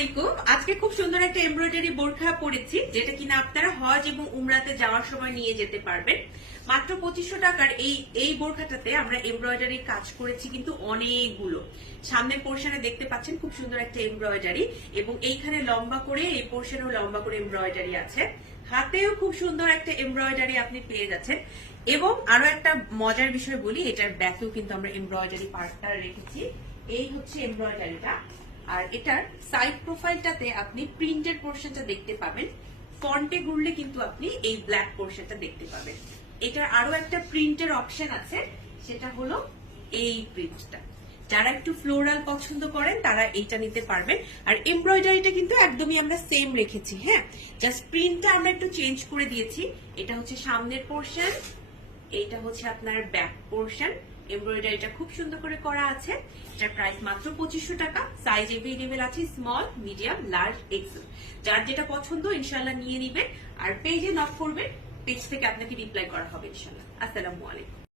আলাইকুম। আজকে খুব সুন্দর একটা এমব্রয়ডারি বোরখা পরেছি, যেটা কিনা আপনারা হজ এবং উমরাতে যাওয়ার সময় নিয়ে যেতে পারবেন। মাত্র পঁচিশশো টাকার এই এই বোরখাটাতে আমরা এমব্রয়ডারি কাজ করেছি কিন্তু অনেকগুলো। সামনের পোর্শনে দেখতে পাচ্ছেন খুব সুন্দর একটা এমব্রয়ডারি এবং এইখানে লম্বা করে, এই পোর্শনেও লম্বা করে এমব্রয়ডারি আছে। হাতেও খুব সুন্দর একটা এমব্রয়ডারি আপনি পেয়ে যাচ্ছেন। এবং আরও একটা মজার বিষয় বলি, এটার ব্যাকেও কিন্তু আমরা এমব্রয়ডারি পার্টটা রেখেছি। এই হচ্ছে এমব্রয়ডারিটা আর এটার সাইড প্রোফাইলটাতে আপনি প্রিন্টের পোর্শনটা দেখতে পাবেন। ফন্টে ঘুরলে কিন্তু আপনি এই ব্ল্যাক পোর্শনটা দেখতে পাবেন। এটার আরও একটা প্রিন্টের অপশন আছে, সেটা হলো এই প্রিন্টটা যারা একটু ফ্লোরাল পছন্দ করেন, তারা এইটা নিতে পারবেন। আর এমব্রয়ডারিটা কিন্তু একদমই আমরা সেম রেখেছি হ্যাঁ? জাস্ট প্রিন্টটা আমরা একটু চেঞ্জ করে দিয়েছি। এটা হচ্ছে সামনের পোর্শন এইটা হচ্ছে আপনার ব্যাক পোর্শন এমব্রয়ডারিটা খুব সুন্দর করে করা আছে। এটার প্রাইস মাত্র পঁচিশশো টাকা। সাইজ এভেলেবেল আছে স্মল মিডিয়াম লার্জ এক্সেল যার যেটা পছন্দ ইনশাল্লাহ নিয়ে নিবেন। আর পেজে নক করবেন পেজ থেকে আপনাকে রিপ্লাই করা হবে ইনশাল্লাহ আসসালামু আলাইকুম।